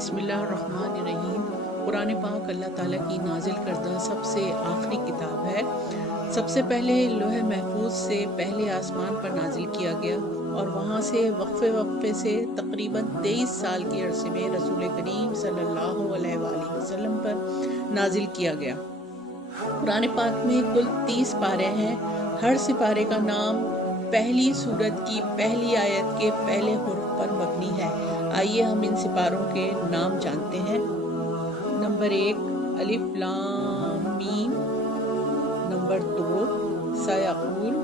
بسم اللہ الرحمن الرحیم۔ قرآن پاک اللہ تعالیٰ کی نازل کردہ سب سے آخری کتاب ہے۔ سب سے پہلے لوح محفوظ سے پہلے آسمان پر نازل کیا گیا اور وہاں سے وقفے سے تقریباً 23 سال کے عرصے میں رسول کریم صلی اللہ علیہ وآلہ وسلم پر نازل کیا گیا۔ قرآن پاک میں کل 30 پارے ہیں۔ ہر سپارے کا نام پہلی سورت کی پہلی آیت کے پہلے حرف پر مبنی ہے۔ آئیے ہم ان سپاروں کے نام جانتے ہیں۔ نمبر 1 الف لام میم، نمبر 2 سیقول،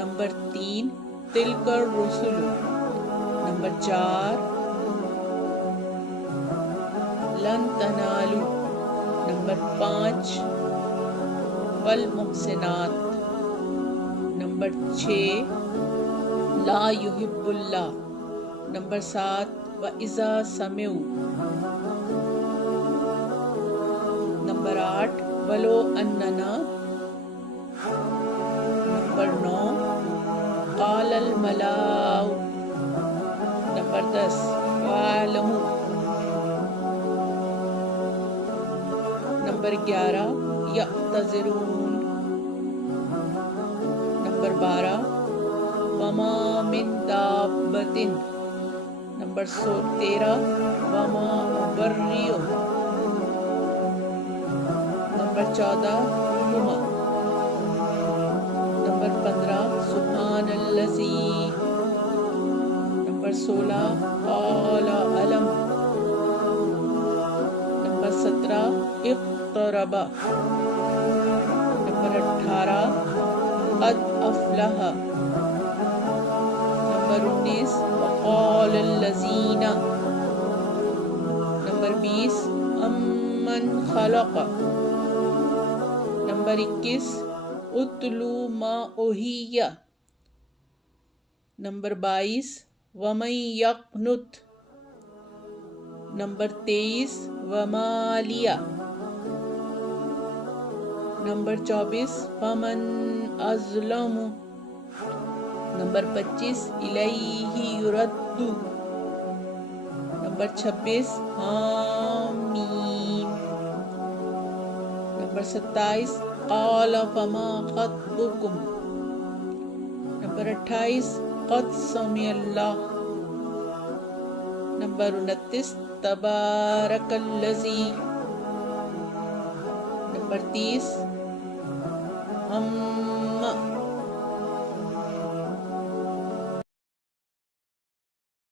نمبر 3 تلک الرسل، نمبر 4 لن تنالوا، نمبر 5 والمحسنات، نمبر 6 لا یحب اللہ، نمبر 7 وَإِذَا سَمِعُوا، نمبر 8 وَلَوْ أَنَّنَا، نمبر 9 قَالَ الْمَلَأُ، نمبر 10 وَاعْلَمُوا، نمبر 11 يَعْتَذِرُونَ، نمبر 12 وَمَا مِن دَابَّةٍ، نمبر 13 وَمَا أُبَرِّئُ، نمبر 14 حُمَّ، نمبر 15 سبحان الذی، نمبر 16 قال علم، نمبر 17 اقترب، نمبر 18 قد افلح، نمبر 19 وقال الذین، نمبر 20 امن خلق، نمبر 21 اتلو ما اوحی، نمبر 22 ومن یقنت، نمبر 23 وما لیا، نمبر 24 فمن اظلم، نمبر 25 الیہ یرد، نمبر 26 حامیم، نمبر 27 قال فما خطبکم، نمبر 28 قد سمع اللہ، نمبر 29 تبارک الذی، نمبر 30